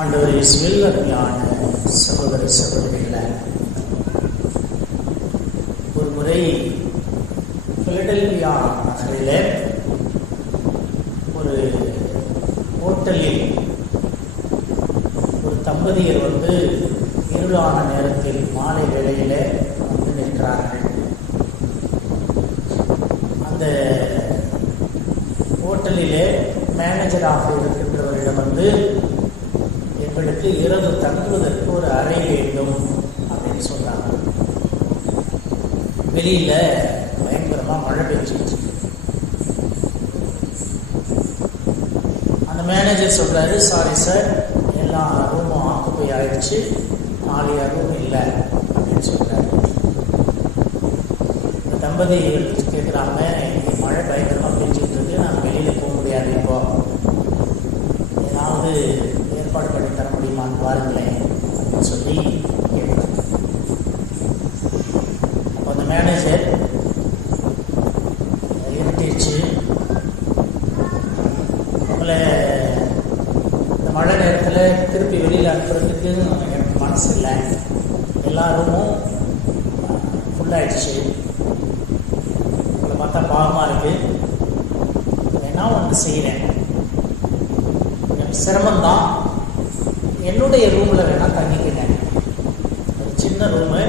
ஆண்டவர் இயேசுவில் அருமையான சகோதர சகோதரிகளே, ஒரு முறை பிலடெல்பியா நகரிலே ஒரு ஹோட்டலில் ஒரு தம்பதியர் இருளான நேரத்தில் மாலை வேளையிலே நிற்கிறார்கள். அந்த ஹோட்டலிலே மேனேஜராக இருக்கின்றவரிடம் எங்களுக்கு இரவு தங்குவதற்கு ஒரு அறை வேண்டும் அப்படின்னு சொன்னாங்க. வெளியில பயங்கரமா மழை பெஞ்சிச்சு. அந்த மேனேஜர் சொல்றாரு, சாரி சார், எல்லா ரூமும் ஆக்குப்பை ஆயிடுச்சு, 4 ரூம் இல்லை அப்படின்னு சொல்றாரு. இந்த தம்பதிகள் கேட்குறாங்க, இங்கே மழை பயங்கரமா பெஞ்சிட்டு இருக்கு, நான் வெளியில போக முடியாது, இப்போ ஏதாவது ஏற்பாடு பண்ணி தர முடியுமான்னு பாருங்களேன் அப்படின்னு சொல்லி கேட்குறாங்க. அப்போ அந்த மேனேஜர் இருட்டிச்சு, உங்களை இந்த மழை நேரத்தில் திருப்பி வெளியில் அனுப்புறதுக்கு எனக்கு மனசு இல்லை, எல்லா ரூமும் ஃபுல்லாகிடுச்சு, உங்களை பார்த்தா பாவமாக இருக்கு, வேணா ஒன்று செய்கிறேன், சிரமம்தான், என்னுடைய ரூமில் வேணா தங்கிக்கங்க, ஒரு சின்ன ரூமு,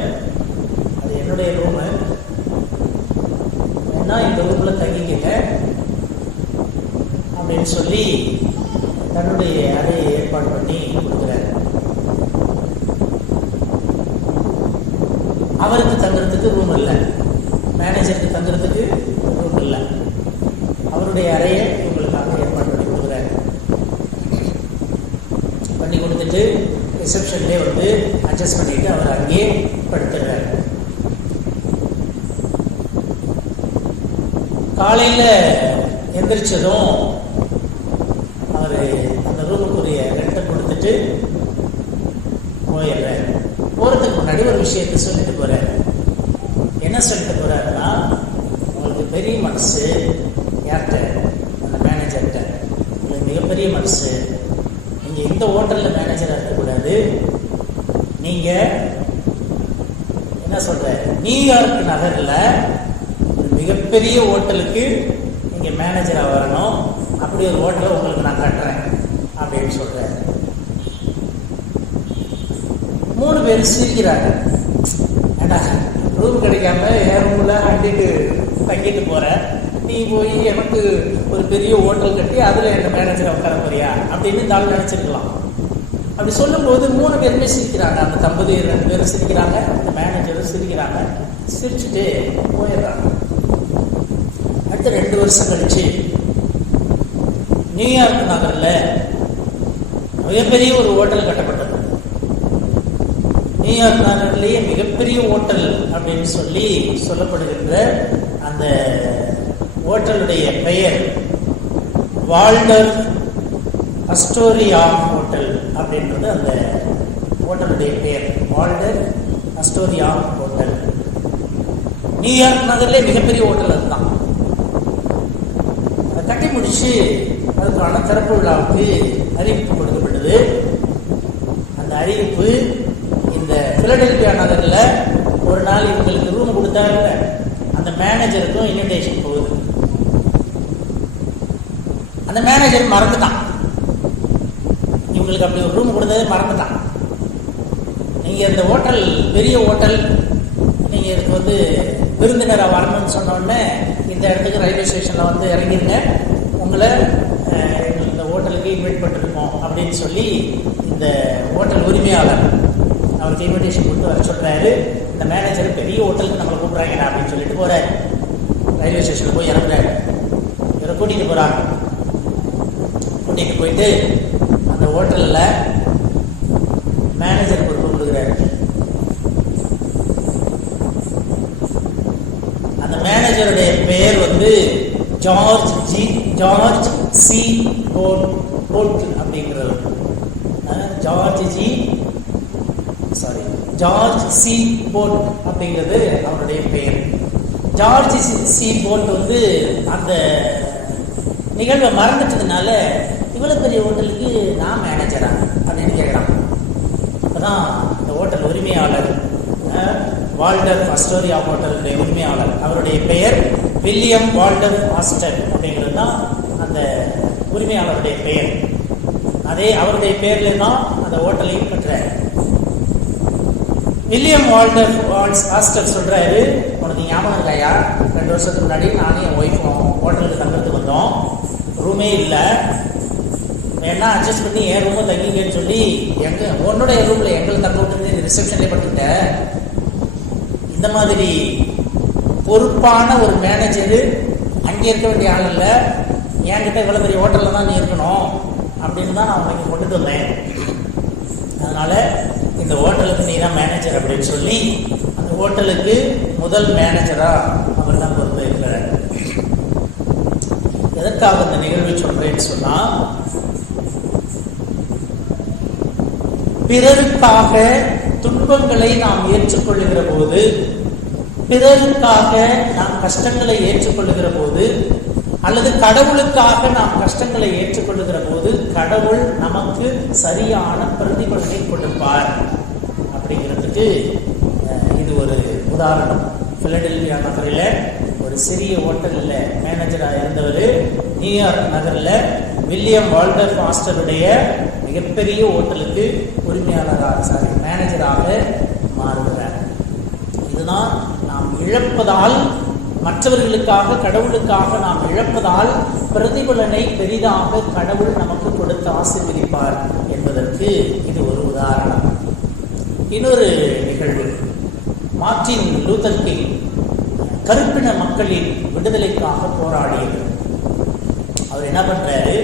அது என்னுடைய ரூமு, வேணா இந்த ரூமில் தங்கிக்கங்க அப்படின்னு சொல்லி தன்னுடைய அறையை ஏற்பாடு பண்ணி கொடுக்குறாரு. அவருக்கு தங்குறதுக்கு ரூம் இல்லை, மேனேஜருக்கு தங்குறதுக்கு ரூம் இல்லை, அவருடைய அறையை இவங்களுக்காக ஏற்பாடு பண்ணி கொடுக்குறாரு. பண்ணி கொடுத்துட்டு ரிசப்ஷன்லேயே அட்ஜஸ்ட் பண்ணிட்டு அவர் அங்கேயே படுத்துடுறாரு. காலையில் எந்திரிச்சதும் அவர் அந்த ரூமுக்குரிய ரெண்டை கொடுத்துட்டு போயிடுறாரு. போகிறதுக்கு முன்னாடி ஒரு விஷயத்தை சொல்லிட்டு போகிறார். என்ன சொல்லிட்டு போகிறாருன்னா, உங்களுக்கு பெரிய மனசு, யார்கிட்ட, அந்த மேனேஜர்கிட்ட, உங்களுக்கு மிகப்பெரிய மனசு, நீங்கள் இந்த ஹோட்டலில் மேனேஜராக இருக்கக்கூடாது, நீங்கள் என்ன சொல்கிற, நியூயார்க் நகரில் ஒரு மிகப்பெரிய ஹோட்டலுக்கு நீங்கள் மேனேஜராக வரணும், அப்படி ஒரு ஹோட்டலை உங்களுக்கு நான் கட்டுறேன் அப்படின்னு சொல்கிறேன். 3 பேர் சிரிக்கிறாங்க. ஏன்னா ரூம் கிடைக்காம என் ரூமில் அண்டிட்டு தங்கிட்டு போகிறேன், நீ போய் எனக்கு ஒரு பெரிய ஹோட்டல் கட்டி அதில் என்ன மேனேஜரை உட்கார போறியா அப்படின்னு தாள் நினச்சிருக்கலாம். அப்படி சொல்லும்போது 3 பேருமே சிரிக்கிறாங்க. அந்த தம்பதி 2 பேரும் சிரிக்கிறாங்க, அந்த மேனேஜரும் சிரிக்கிறாங்க, சிரிச்சுட்டு போயிடுறாங்க. அடுத்த 2 வருஷம் கழிச்சு நியூயார்க் நகரில் மிகப்பெரிய ஒரு ஹோட்டல் கட்டப்பட்டது. நியூயார்க் நகர்லேயே மிகப்பெரிய ஹோட்டல் அப்படின்னு சொல்லி சொல்லப்படுகின்ற அந்த ஹோட்டலுடைய பெயர் வால்டர் அஸ்டோரியா ஹோட்டல் அப்படின்றது அந்த ஹோட்டலுடைய பெயர். வால்டர் அஸ்டோரியா ஹோட்டல் நியூயார்க் நகர்லேயே மிகப்பெரிய ஹோட்டல் அதுதான். அதை கட்டி முடிச்சு அதுக்கான திறப்பு விழாவுக்கு அறிவிப்பு கொடுக்கப்பட்டது. அந்த அறிவிப்பு இந்த பிலடெல்பியா நகரில் ஒரு நாள் இவங்களுக்கு ரூம் கொடுத்தாங்க, அந்த மேனேஜருக்கும் இன்விடேஷன் போகுது. அந்த மேனேஜர் மறந்துட்டான், இவங்களுக்கு அப்படி ஒரு ரூம் கொடுத்ததே மறந்துட்டான். நீங்கள் இந்த ஹோட்டல் பெரிய ஹோட்டல், நீங்கள் இதுக்கு விருந்தினராக வரணும்னு சொன்னோடனே இந்த இடத்துக்கு ரயில்வே ஸ்டேஷனில் இறங்கிருங்க, உங்களை இந்த ஹோட்டலுக்கு இன்வைட் பண்ணிருக்கோம் அப்படின்னு சொல்லி இந்த ஹோட்டல் உரிமையாளர் அவருக்கு இன்விடேஷன் கொடுத்து வர சொல்கிறாரு. இந்த மேனேஜர் பெரிய ஹோட்டலுக்கு நம்மளை கூப்பிட்றாங்க அப்படின்னு சொல்லிட்டு போகிறார். ரயில்வே ஸ்டேஷனில் போய் இறங்குறாரு. இவரை கூட்டிகிட்டு போகிறாங்க. கூட்டிகிட்டு போயிட்டு அந்த ஹோட்டலில் மேனேஜர் பொறுப்பு கொடுக்குறாரு. அந்த மேனேஜருடைய பெயர் ஜார்ஜ் சி போல்ட் அப்படிங்கிறவர். ஜார்ஜ் சி போல்ட் அப்படிங்கிறது அவருடைய பெயர். ஜார்ஜ் சி போல்ட் அந்த நிகழ்வை மறந்துட்டதுனால இவ்வளோ பெரிய ஹோட்டலுக்கு நான் மேனேஜரா அப்படின்னு கேட்குறான். அப்போதான் இந்த ஹோட்டல் உரிமையாளர், வால்டர் அஸ்டோரியா ஹோட்டலுடைய உரிமையாளர், அவருடைய பெயர் வில்லியம் வால்டர் ஆஸ்டர் அப்படிங்கிறது தான் அந்த உரிமையாளருடைய பெயர். அதே அவருடைய பேர்ல தான் அந்த ஹோட்டலையும் கட்டுறாரு. வில்லியம் வால்டர் ஆஸ்டர் சொல்றாரு, உனக்கு ஞாபகம் இருக்காயா, 2 வருஷத்துக்கு முன்னாடி நானும் என் ஒய்ஃபும் ஹோட்டலுக்கு தங்கிறதுக்கு வந்தோம், ரூமே இல்லை, வேணா அட்ஜஸ்ட் பண்ணி என் ரூமை தங்கிங்கன்னு சொல்லி உன்னுடைய ரூம்ல எங்களை தங்க விட்டு ரிசப்ஷன்லேயே பட்டுக்கிட்டேன். இந்த மாதிரி பொறுப்பான ஒரு மேனேஜரு அங்கே இருக்க வேண்டிய ஆள் இல்லை, என்கிட்ட இவ்வளோ பெரிய ஹோட்டலில் தான் நீ இருக்கணும் அப்படின்னு தான் நான் உனக்கு கொண்டுட்டு வந்தேன். அதனால இந்த ஹோட்டலுக்கு நீ தான் மேனேஜர் அப்படின்னு சொல்லி அந்த ஹோட்டலுக்கு முதல் மேனேஜரா அவர் தான் பொறுப்பேற்கிறார். எதற்காக இந்த நிகழ்வை சொல்றேன்னு சொன்னா, பிறருக்காக துன்பங்களை நாம் ஏற்றுக்கொள்ளுகிற போது, பிறருக்காக நாம் கஷ்டங்களை ஏற்றுக்கொள்ளுகிற போது, அல்லது கடவுளுக்காக நாம் கஷ்டங்களை ஏற்றுக்கொள்ளுகிற போது கடவுள் நமக்கு சரியான பிரதிபலனை கொடுப்பார் அப்படிங்கிறதுக்கு இது ஒரு உதாரணம். பிலடெல்பியா நகரில் ஒரு சிறிய ஹோட்டலில் மேனேஜராக இருந்தவர் நியூயார்க் நகரில் வில்லியம் வால்டர் ஆஸ்டருடைய மிகப்பெரிய ஹோட்டலுக்கு மேனேஜராக மாறுகிறார். இதுதான் நாம் இழப்பதால், மற்றவர்களுக்காக கடவுளுக்காக நாம் இழப்பதால் பிரதிபலனை பெரிதாக கடவுள் நமக்கு கொடுத்து ஆசீர்வதிப்பார் என்பதற்கு இது ஒரு உதாரணம். இன்னொரு நிகழ்வு, மார்ட்டின் லூதர் கிங் கருப்பின மக்களின் விடுதலைக்காக போராடியது. அவர் என்ன பண்றாரு,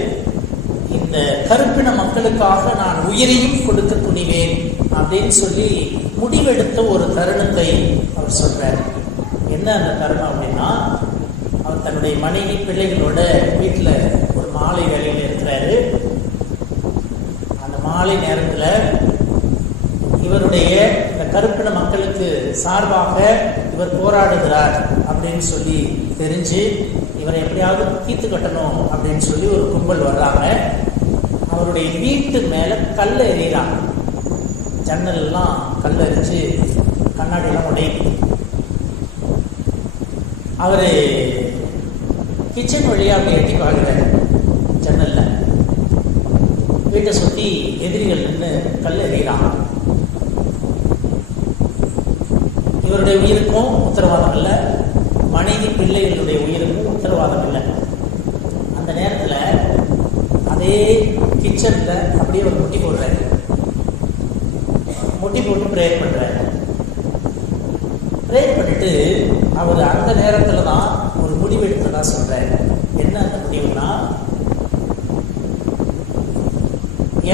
இந்த கருப்பின மக்களுக்காக நான் உயிரையும் கொடுக்க துணிவேன் அப்படின்னு சொல்லி முடிவெடுத்த ஒரு தருணத்தை அவர் சொல்றார். என்ன அந்த தருணம் அப்படின்னா, அவர் தன்னுடைய மனைவி பிள்ளைகளோட வீட்டில் ஒரு மாலை வேலையில் இருக்கிறாரு. அந்த மாலை நேரத்தில் இவருடைய இந்த கருப்பின மக்களுக்கு சார்பாக இவர் போராடுகிறார் அப்படின்னு சொல்லி தெரிஞ்சு இவரை எப்படியாவது தீர்த்து கட்டணும் அப்படின்னு சொல்லி ஒரு கும்பல் வர்றாங்க. அவருடைய வீட்டு மேலே கல் எறிகிறாங்க. ஜன்னல் எல்லாம் கல் எறிஞ்சு கண்ணாடியெல்லாம் உடையுது. அவரு கிச்சன் வழியாக அப்படி எட்டி பார்க்குறாரு. ஜன்னல்ல வீட்டை சுற்றி எதிரிகள் நின்று கல் எறிகிறாங்க. இவருடைய உயிருக்கும் உத்தரவாதம் இல்லை, மனைவி பிள்ளைகளுடைய உயிருக்கும் உத்தரவாதம் இல்லை. அந்த நேரத்தில் அதே கிச்சனில் அப்படியே ஒரு முட்டி போடுறாரு. முட்டி போட்டு ப்ரேயர் பண்ணுறாரு. ப்ரேயர் பண்ணிட்டு அவர் அந்த நேரத்தில் தான் ஒரு முடிவு எடுத்ததா சொல்கிறார். என்ன அந்த முடிவுனா,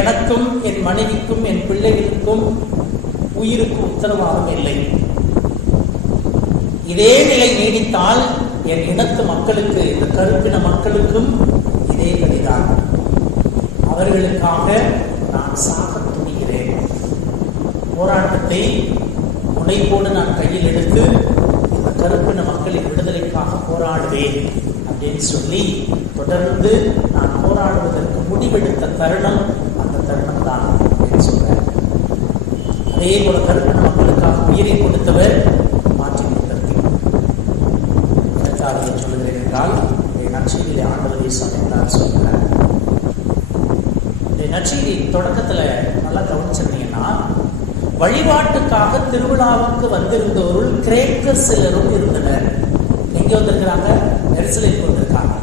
எனக்கும் என் மனைவிக்கும் என் பிள்ளைகளுக்கும் உயிருக்கும் உத்தரவாதம் இல்லை. இதே நிலை நீடித்தால் என் இனத்து மக்களுக்கு, இந்த கருப்பின மக்களுக்கும் இதே கதிதான். அவர்களுக்காக நான் சாக துணிகிறேன். போராட்டத்தை முனைப்போடு நான் கையில் எடுத்து இந்த கருப்பின மக்களின் விடுதலைக்காக போராடுவேன் அப்படின்னு சொல்லி தொடர்ந்து நான் போராடுவதற்கு முடிவெடுத்த தருணம் அந்த தருணம் தான் அப்படின்னு சொல்றார். அதே போல கருப்பின மக்களுக்காக உயிரை கொடுத்தவர் மார்ட்டின் லூதர் கிங். எதற்காக சொல்லுகிறேன் என்றால், நற்செய்தியிலே ஆண்டவர் இயேசு அதைத்தான் சொல்கிறார். நற்செய்தி தொடக்கத்தில் நல்லா கவனிச்சிருந்தீங்கன்னா, வழிபாட்டுக்காக திருவிழாவுக்கு வந்திருந்தவர்கள் கிரேக்கர் சிலரும் இருந்தனர். எங்கே வந்திருக்கிறாங்க? எருசலேமுக்கு வந்திருக்காங்க.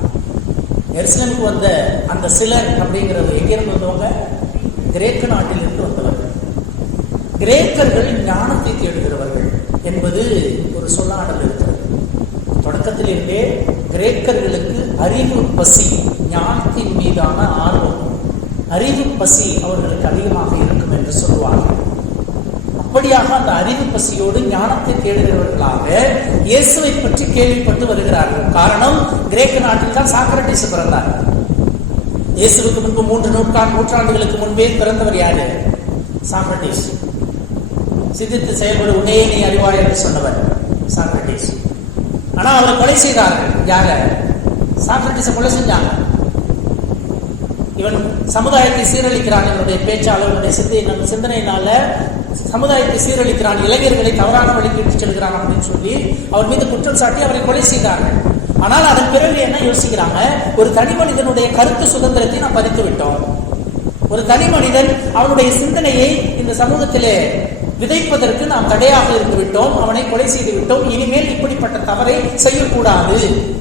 எருசலேமுக்கு வந்த அந்த சிலர் அப்படிங்கிறது எங்கிருந்து வந்தவங்க? கிரேக்க நாட்டிலிருந்து வந்தவர்கள். கிரேக்கர்கள் ஞானத்தை தேடுகிறவர்கள் என்பது ஒரு சொல்லாடல் இருக்கிறது. தொடக்கத்திலிருந்தே கிரேக்கர்களுக்கு அறிவு பசி, ஞானத்தின் மீதான ஆர்வம், அறிவு பசி அவர்களுக்கு அதிகமாக இருக்கும் என்று சொல்லுவார்கள். அப்படியாக அந்த அறிவு பசியோடு ஞானத்தை தேடுகிறவர்களாக இயேசுவை பற்றி கேள்விப்பட்டு வருகிறார்கள். காரணம், கிரேக்க நாட்டில் தான் சாக்ரட்டிஸ் பிறந்தார். இயேசுவுக்கு முன்பு 3 நூற்றாண்டுகளுக்கு முன்பே பிறந்தவர் யாரு? சாக்ரட்டிஸ். சிந்தித்து செயல்படு, உன்னையே நீ அறிவாய் என்று சொன்னவர் சாக்ரட்டிஸ். ஆனா அவரை கொலை செய்தார்கள். யார? சாக்ரட்டிஸை கொலை செஞ்சாங்க. இவன் சமுதாயத்தை சீரழிக்கிறான், என்னுடைய பேச்சாளர், என்னுடைய சிந்தனையினால சமுதாயத்தை சீரழிக்கிறான், இளைஞர்களை தவறான வழிக்கு இட்டு செல்கிறான் அப்படின்னு சொல்லி அவர் மீது குற்றம் சாட்டி அவரை கொலை செய்தார்கள். ஆனால் அதன் பிறகு என்ன யோசிக்கிறாங்க, ஒரு தனி மனிதனுடைய கருத்து சுதந்திரத்தை நாம் பறித்து விட்டோம். ஒரு தனி மனிதன் அவனுடைய சிந்தனையை இந்த சமூகத்திலே விதைப்பதற்கு நாம் தடையாக இருந்து விட்டோம், அவனை கொலை செய்து விட்டோம், இனிமேல் இப்படிப்பட்ட தவறை செய்யக்கூடாது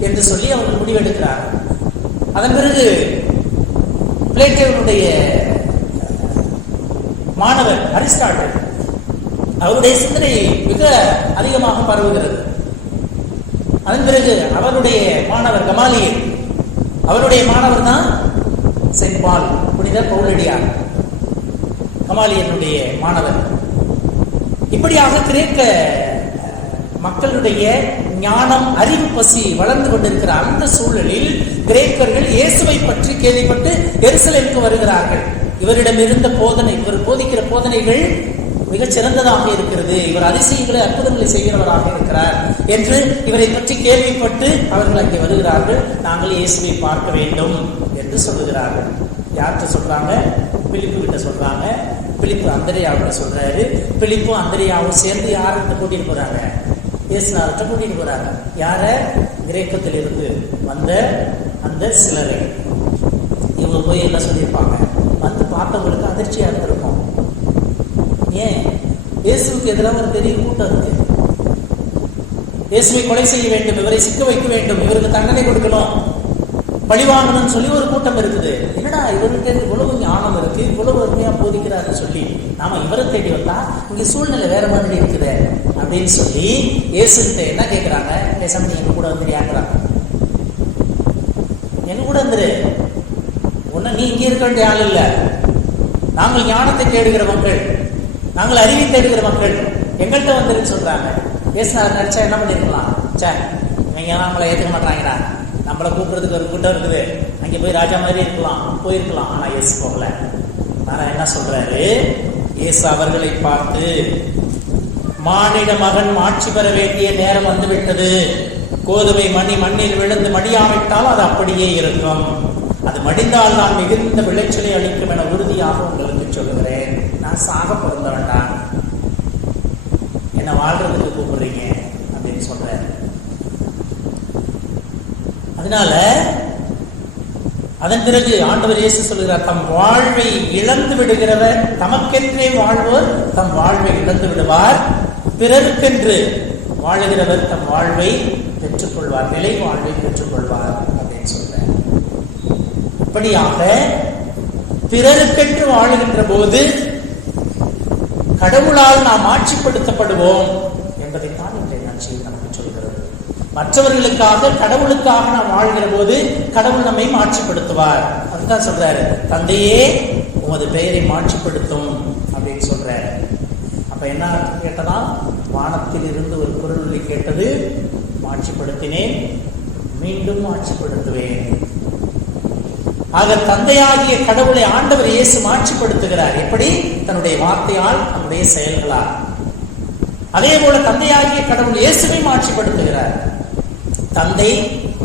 என்று சொல்லி அவர்கள் முடிவெடுக்கிறார். அதன் பிறகு பிளேட்டோனுடைய மாணவர் அரிஸ்டாட்டில், அவருடைய சிந்தனை மிக அதிகமாக பரவுகிறது. அதன் பிறகு அவருடைய மாணவர் கமாலியல், அவருடைய மாணவர் தான் செயின்ட் பால், புனித பவுலடியார், கமாலியனுடைய மாணவர். இப்படியாக கிரேக்க மக்களுடைய ஞானம், அறிவு பசி வளர்ந்து கொண்டிருக்கிற அந்த சூழலில் கிரேக்கர்கள் இயேசுவை பற்றி கேள்விப்பட்டு எருசலேமுக்கு வருகிறார்கள். இவரிடம் இருந்த போதனை, இவர் போதிக்கிற போதனைகள் மிகச் சிறந்ததாக இருக்கிறது, இவர் அதிசயங்களை அற்புதங்களை செய்கிறவராக இருக்கிறார் என்று இவரை பற்றி கேள்விப்பட்டு அவர்கள் அங்கே வருகிறார்கள். நாங்கள் இயேசுவை பார்க்க வேண்டும் என்று சொல்லுகிறார்கள். யார்கிட்ட சொல்றாங்க? பிலிப்பு கிட்ட சொல்றாங்க. பிலிப்பு அந்திரேயாவிட்ட சொல்றாரு. பிலிப்பும் அந்திரேயாவும் சேர்ந்து யார்கிட்ட கூட்டிட்டு போறாங்க? இயேசுநாதர்கிட்ட கூட்டிட்டு போறாங்க. யார? கிரேக்கத்தில் இருந்து வந்த அந்த சிலரை. இவங்க போய் என்ன சொல்லியிருப்பாங்க, வந்து பார்த்தவங்களுக்கு அதிர்ச்சியா இருந்திருக்கும். ஏன்? இயேசுக்கு எதிராக ஒரு பெரிய கூட்டம் இருக்கு. இயேசுவை கொலை செய்ய வேண்டும், இவரை சிக்க வைக்க வேண்டும், இவருக்கு தண்டனை கொடுக்கணும், பழிவாங்கணும்னு சொல்லி ஒரு கூட்டம் இருக்குது. என்னடா இவருக்கு இவ்வளவு ஞானம் இருக்கு, இவ்வளவு அருமையா போதிக்கிறாரு சொல்லி நாம இவரை தேடி வந்தா இங்க சூழ்நிலை வேற மாதிரி இருக்குது அப்படின்னு சொல்லி இயேசுகிட்ட என்ன கேட்கிறாங்க, பேசாம நீ எங்க கூட வந்துறியாங்கிறாங்க. எங்க கூட வந்துரு, ஒன்னும் நீ இங்க இருக்க வேண்டிய ஆள் இல்ல, நாங்கள் ஞானத்தை தேடுகிற மக்கள், நாங்கள் அறிவை தேடுகிற மக்கள், எங்கள்கிட்ட வந்துருன்னு சொல்றாங்க. இயேசுநாதர் நினைச்சா என்ன பண்ணிருக்கலாம், சே இவங்க நம்மளை ஏற்றுக்க மாட்டாங்கடா, நம்மளை கூப்பிடுறதுக்கு ஒரு கூட்டம் இருக்குது, அங்கே போய் ராஜா மாதிரி இருக்கலாம், போயிருக்கலாம். ஆனா இயேசு போகல. ஆனா என்ன சொல்றாரு, இயேசு அவர்களை பார்த்து, மானிட மகன் ஆட்சி பெற வேண்டிய நேரம் வந்துவிட்டது, கோதுமை மணி மண்ணில் விழுந்து மடியாவிட்டால் அது அப்படியே இருக்கும், அது மடிந்தால் நான் மிகுந்த விளைச்சலை அளிக்கும் என உறுதியாக உங்களுக்கு சொல்லுகிறேன். நான் சாக பிறந்த வேண்டாம், என்ன வாழ்றதுக்கு கூப்பிடுறீங்க அப்படின்னு சொல்றேன். அதனால அதன் பிறகு ஆண்டவர் இயேசு சொல்கிறார், தம் வாழ்வை இழந்து விடுகிறவர், தமக்கென்றே வாழ்வோர் தம் வாழ்வை இழந்து விடுவார், பிறருக்கென்று வாழுகிறவர் தம் வாழ்வை பெற்றுக்கொள்வார், நிலை வாழ்வை பெற்றுக்கொள்வார் அப்படின்னு சொல்றார். இப்படியாக பிறருக்கென்று வாழுகின்ற போது கடவுளால் நாம் ஆட்சிப்படுத்தப்படுவோம் என்பதைத்தான் இன்றைய நற்செய்தி நமக்கு சொல்கிறது. மற்றவர்களுக்காக, கடவுளுக்காக நாம் வாழ்கிற போது கடவுள் நம்மை மாட்சிப்படுத்துவார். அதுதான் சொல்றாரு, தந்தையே உமது பெயரை மாட்சிப்படுத்தும் அப்படின்னு சொல்றாரு. அப்ப என்ன கேட்டதா, வானத்தில் இருந்து ஒரு குரல் கேட்டது, மாட்சிப்படுத்தினேன் மீண்டும் மாட்சிப்படுத்துவேன். ஆக தந்தையாகிய கடவுளை ஆண்டவர் இயேசு மாட்சிப்படுத்துகிறார். எப்படி? தன்னுடைய வார்த்தையால், தன்னுடைய செயல்களால். அதே போல தந்தையாகிய கடவுள் இயேசுவை மாட்சிப்படுத்துகிறார். தந்தை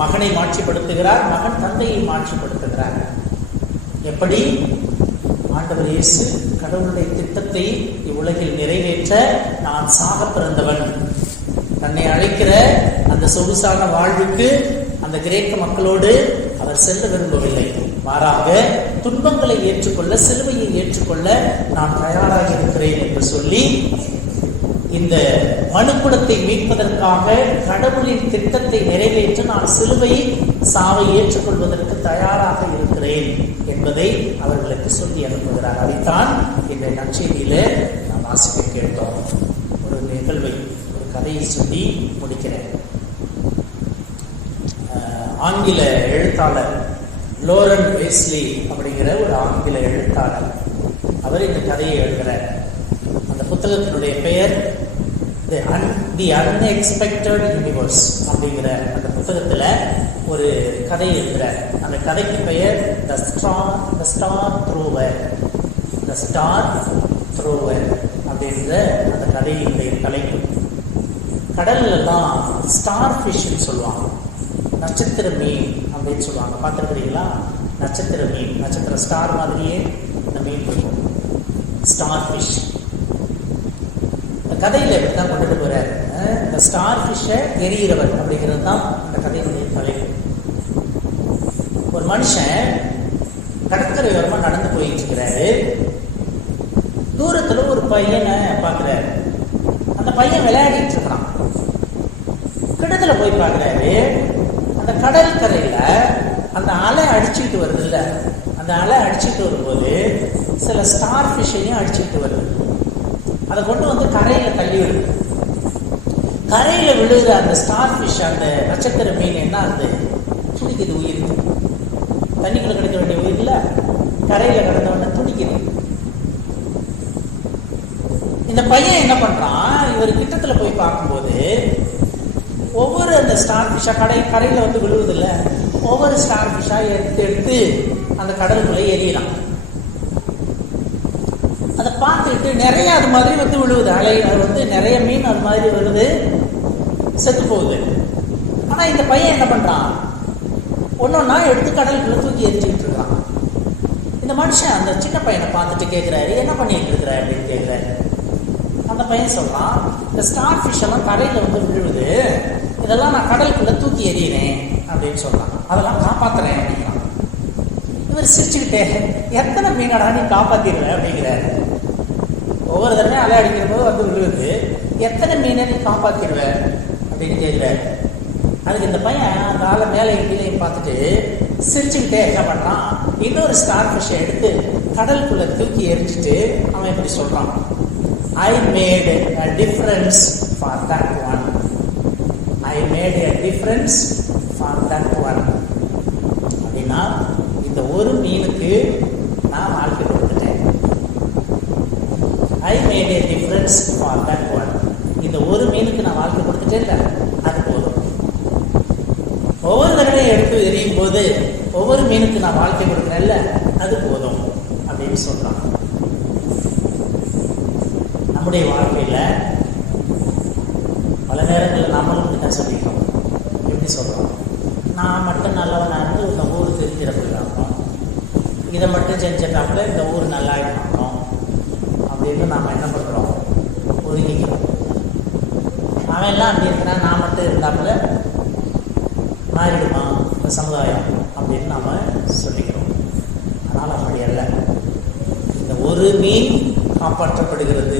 மகனை மாட்சிப்படுத்துகிறார், மகன் தந்தையை மாட்சிப்படுத்துகிறார். எப்படி? ஆண்டவர் இயேசு கடவுளுடைய திட்டத்தை இவ்வுலகில் நிறைவேற்ற நான் சாக பிறந்தவன், தன்னை அழைக்கிற அந்த சொகுசான வாழ்வுக்கு அந்த கிரேக்க மக்களோடு அவர் செல்ல விரும்பவில்லை. மாறாக துன்பங்களை ஏற்றுக்கொள்ள, சிலுவையை ஏற்றுக்கொள்ள நான் தயாராக இருக்கிறேன் என்று சொல்லி, இந்த மனுக்குலத்தை மீட்பதற்காக கடவுளின் திட்டத்தை நிறைவேற்ற நான் சிலுவை சாவை ஏற்றுக்கொள்வதற்கு தயாராக இருக்கிறேன் என்பதை அவர்களுக்கு சொல்லி அனுப்புகிறார். அதைத்தான் இந்த நற்செய்தியில நாம் வாசிக்க கேட்டோம். ஒரு நிகழ்வை, ஒரு கதையை சொல்லி முடிக்கிறேன். ஆங்கில எழுத்தாளர் லோரன் வெஸ்லி அப்படிங்கிற ஒரு ஆங்கில எழுத்தாளர், அவர் இந்த கதையை எழுதுகிறார். அந்த புத்தகத்தினுடைய பெயர் தி அன்எக்ஸ்பெக்டட் யூனிவர்ஸ் அப்படிங்கிற அந்த புத்தகத்துல ஒரு கதை எழுதுகிறார். அந்த கதைக்கு பெயர் த ஸ்டார் த்ரோவர் அப்படின்ற அந்த கதையினுடைய தலைப்பு. கடல்ல எல்லாம் ஸ்டார் ஃபிஷ்ன்னு சொல்லுவாங்க, நட்சத்திர மீன் அப்படின்னு சொல்லுவாங்க. பார்த்துருக்கிறீங்களா? நட்சத்திர மீன், நட்சத்திர ஸ்டார் மாதிரியே இந்த மீன் இருக்கும், ஸ்டார் ஃபிஷ். இந்த கதையில் இப்படி தான் கொண்டுட்டு போறாரு. இந்த ஸ்டார் ஃபிஷ்ஷை எரிகிறவர் அப்படிங்கிறது தான் இந்த கதையினுடைய தலைப்பு. ஒரு மனுஷன் கடற்கரை ஓரமாக நடந்து போயிட்டு இருக்கிறாரு. தூரத்துல ஒரு பையனை பார்க்குறாரு. அந்த பையன் விளையாடிட்டு இருக்கிறான். கிட்டத்துல போய் பார்க்குறாரு, அந்த கடல் கரையில அந்த அலை அடிச்சுட்டு வருது இல்ல, அந்த அலை அடிச்சுட்டு வரும்போது சில ஸ்டார் ஃபிஷ்ஷையும் அடிச்சுட்டு வருது. அதை கொண்டு வந்து கரையில தள்ளி விடுது. கரையில விழுகிற அந்த ஸ்டார் ஃபிஷ், அந்த நட்சத்திர மீன் என்ன ஆகுது, துடிக்குது. உயிர் தண்ணிக்குள்ள கிடைக்க வேண்டிய உயிர்ல கரையில கிடந்தவன துடிக்குது. இந்த பையன் என்ன பண்றான், இவர் கிட்டத்துல போய் பார்க்கும்போது ஒவ்வொரு அந்த ஸ்டார் ஃபிஷ்ஷா கரையில வந்து விழுவுதில்ல, ஒவ்வொரு ஸ்டார் ஃபிஷ்ஷா எடுத்து அந்த கடலுக்குள்ளே எரியலாம். அதை பார்த்துட்டு நிறைய அது மாதிரி வந்து விழுவுது. அலை வந்து நிறைய மீன் அது மாதிரி விழுது, செத்து போகுது. ஆனா இந்த பையன் என்ன பண்றான், ஒன்னொன்னா எடுத்து கடலுக்குள்ள தூக்கி எரிச்சுக்கிட்டு இருக்கான். இந்த மனுஷன் அந்த சின்ன பையனை பார்த்துட்டு கேட்கிறாரு, என்ன பண்ணிட்டு இருக்கிற அப்படின்னு கேட்கிறாரு. அந்த பையன் சொல்றான், இந்த ஸ்டார் ஃபிஷ் எல்லாம் கரையில வந்து விழுவுது, இதெல்லாம் நான் கடலுக்குள்ள தூக்கி எறிகிறேன் அப்படின்னு சொல்றான். அதெல்லாம் காப்பாத்துறேன் அப்படிங்கிறான். இவர் சிரிச்சுக்கிட்டே, எத்தனை மீனடா நீ காப்பாத்திடுற அப்படிங்கிறாரு. ஒவ்வொரு தடவையும் அலை அடிக்கிற போது வந்து விழுவுது, எத்தனை மீனை நீ காப்பாத்திடுவ அப்படின்னு கேட்கிறாரு. அதுக்கு இந்த பையன் அந்த ஆளை மேலே கீழே பார்த்துட்டு சிரிச்சுக்கிட்டே என்ன பண்றான், இன்னொரு ஸ்டார் ஃபிஷ்ஷை எடுத்து கடலுக்குள்ள தூக்கி எரிஞ்சிட்டு அவன் இப்படி சொல்றான், I made a difference for that one. I made a difference for that one. அப்படின்னா இந்த ஒரு மீனுக்கு நான் வாழ்க்கை கொடுத்துட்டேன். I made a difference for that one. இந்த ஒரு மீனுக்கு நான் வாழ்க்கை கொடுத்துட்டேன், அது போதும். ஒவ்வொரு தடவையும் எடுத்து எரியும் போது ஒவ்வொரு மீனுக்கு நான் வாழ்க்கை கொடுக்குறேன்ல, அது போதும் அப்படின்னு சொல்றான். நம்முடைய வாழ்க்கையில பல நேரங்களில் நாமளும் இப்படிதான் சொல்லிக்கிறோம். எப்படி சொல்றோம், நான் மட்டும் நல்லவனா இருந்து இந்த ஊர் தெரிஞ்சிடப்படாமோ, இதை மட்டும் செஞ்சிட்டாப்புல இந்த ஊர் நல்லா மாட்டோம் அப்படின்னு நாம் என்ன பண்றோம், ஒதுங்கிக்கிறோம். அவன் எல்லாம் அப்படி இருக்கிறான், நான் மட்டும் இருந்தாப்புல மாறிடுமா இந்த சமுதாயம் அப்படின்னு நாம சொல்லிக்கிறோம். ஆனால் அப்படி அல்ல. இந்த ஒரு மீன் காப்பாற்றப்படுகிறது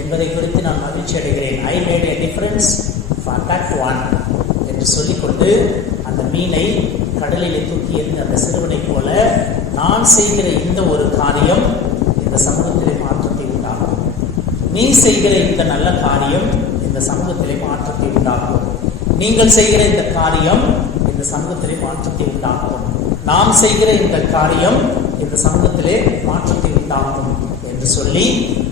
என்பதை குறித்து நான் மகிழ்ச்சி அடைகிறேன். I made a difference for that one என்று சொல்லிக்கொண்டு அந்த மீனை கடலில் தூக்கி எறிந்த அந்த சிறுவனை போல நான் செய்கிற இந்த ஒரு காரியம் இந்த சமூகத்திலே மாற்றத்தை உண்டாகும். நீ செய்கிற இந்த நல்ல காரியம் இந்த சமூகத்திலே மாற்றத்தை உண்டாக்கும். நீங்கள் செய்கிற இந்த காரியம் இந்த சமூகத்திலே மாற்றத்தை உண்டாக்கும். நாம் செய்கிற இந்த காரியம் இந்த சமூகத்திலே மாற்றத்தை உண்டாக்கும் என்று சொல்லி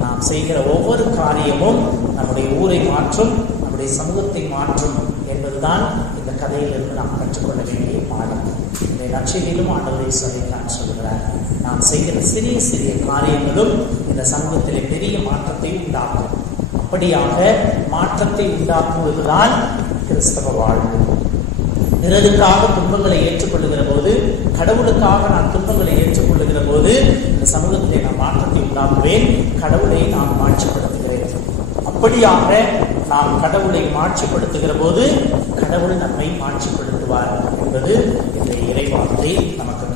நாம் செய்கிற ஒவ்வொரு காரியமும் நம்முடைய ஊரை மாற்றும், நம்முடைய சமூகத்தை மாற்றும் என்பதுதான் இந்த கதையிலிருந்து நாம் கற்றுக்கொள்ள வேண்டிய பாடம். இந்த நற்செய்தியிலும் ஆண்டவரை சொல்லி நான் சொல்கிறார், நாம் செய்கிற சிறிய சிறிய காரியங்களும் இந்த சமூகத்திலே பெரிய மாற்றத்தை உண்டாக்கும். அப்படியாக மாற்றத்தை உண்டாக்குவதுதான் கிறிஸ்தவ வாழ்வு. பிறருக்காக துன்பங்களை ஏற்றுக்கொள்ளுகிற போது, கடவுளுக்காக நான் துன்பங்களை ஏற்றுக்கொள்ளுகிற போது இந்த சமூகத்திலே நான் மாற்றத்தை உண்டாக்குவேன், கடவுளை நான் மாட்சிப்படுத்துகிறேன். அப்படியாக நாம் கடவுளை மாட்சிப்படுத்துகிற போது கடவுள் நம்மை மாட்சிப்படுத்துவார் என்பது இந்த இறைவார்த்தை நமக்கு